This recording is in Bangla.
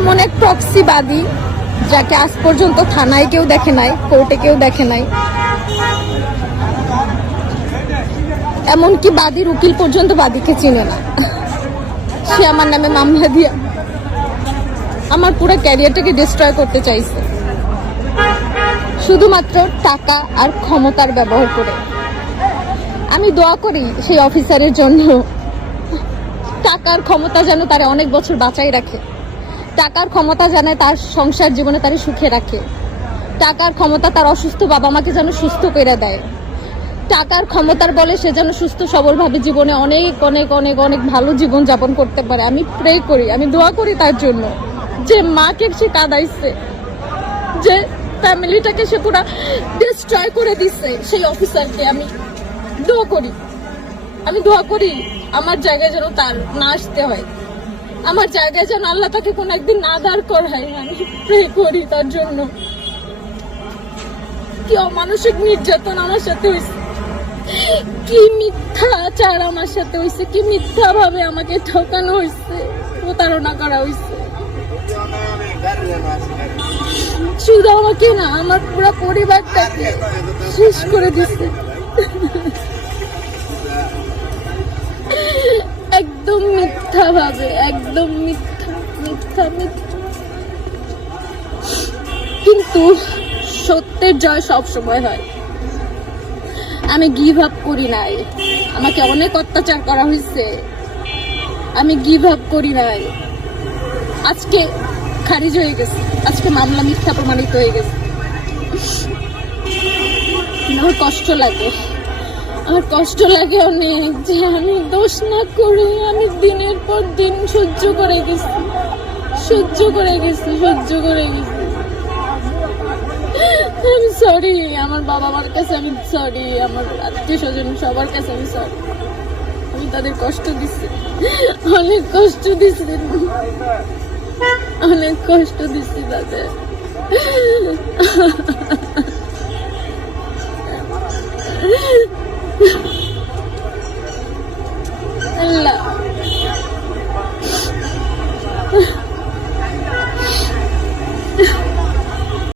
এমন এক প্রক্সিবাদী যাকে আজ পর্যন্ত থানায় কেউ দেখে নাই, কোর্টে কেউ দেখে নাই, এমনকি বাদীর উকিল পর্যন্ত বাদীকে চিনে না। সে আমার নামে মামলা দিয়ে আমার পুরো ক্যারিয়ারটাকে ডিস্ট্রয় করতে চাইছে, শুধুমাত্র টাকা আর ক্ষমতার ব্যবহার করে। আমি দোয়া করি সেই অফিসারের জন্য, টাকার ক্ষমতা যেন তারে অনেক বছর বাঁচাই রাখে, টাকার ক্ষমতা জানে তার সংসার জীবনে তারে সুখে রাখে, টাকার ক্ষমতা তার অসুস্থ বাবা মাকে যেন সুস্থ করে দেয়, টাকার ক্ষমতার বলে সে যেন সুস্থ সবলভাবে জীবনে অনেক অনেক অনেক অনেক ভালো জীবন যাপন করতে পারে। আমি প্রে করি, আমি দোয়া করি তার জন্য, যে মাকে সে কাঁদাইছে, যে ফ্যামিলিটাকে সে পুরো ডিস্ট্রয় করে দিচ্ছে, সেই অফিসারকে আমি দোয়া করি, আমি দোয়া করি আমার জায়গায় যেন তার না আসতে হয়, আমার জায়গায় যেন আল্লাহ তাকে কোন একদিন না দাঁড় করায়। আমি প্রে করি তার জন্য। কি অমানসিক নির্যাতন আমার সাথে হয়েছে, কি মিথ্যাচার আমার সাথে হয়েছে, কি মিথ্যা ভাবে আমাকে ঠকানো হয়েছে, প্রতারণা করা হয়েছে। শুধু আমাকে না, আমার পুরো পরিবারটাকে শেষ করে দিচ্ছে। একদম মিথ্যা ভাবে, একদম মিথ্যা মিথ্যা মিথ্যা। কিন্তু সত্যের জয় সব সময় হয়। আমি গিভ আপ করি নাই, আমাকে অনেক অত্যাচার করা হয়েছে, আমি গিভ আপ করি নাই। আজকে খারিজ হয়ে গেছে, আজকে মামলা মিথ্যা প্রমাণিত হয়ে গেছে। আমার কষ্ট লাগে, আমার কষ্ট লাগে অনেক, যে আমি দোষ না করে আমি দিনের পর দিন সহ্য করে গেছি, সহ্য করে গেছি, সহ্য করে গেছি। আমি সরি, আমার বাবা মার কাছে আমি সরি, আমার আত্মীয় স্বজন সবার কাছে আমি সরি। আমি তাদের কষ্ট দিচ্ছি, অনেক কষ্ট দিচ্ছি, অনেক কষ্ট দিচ্ছি তাদের।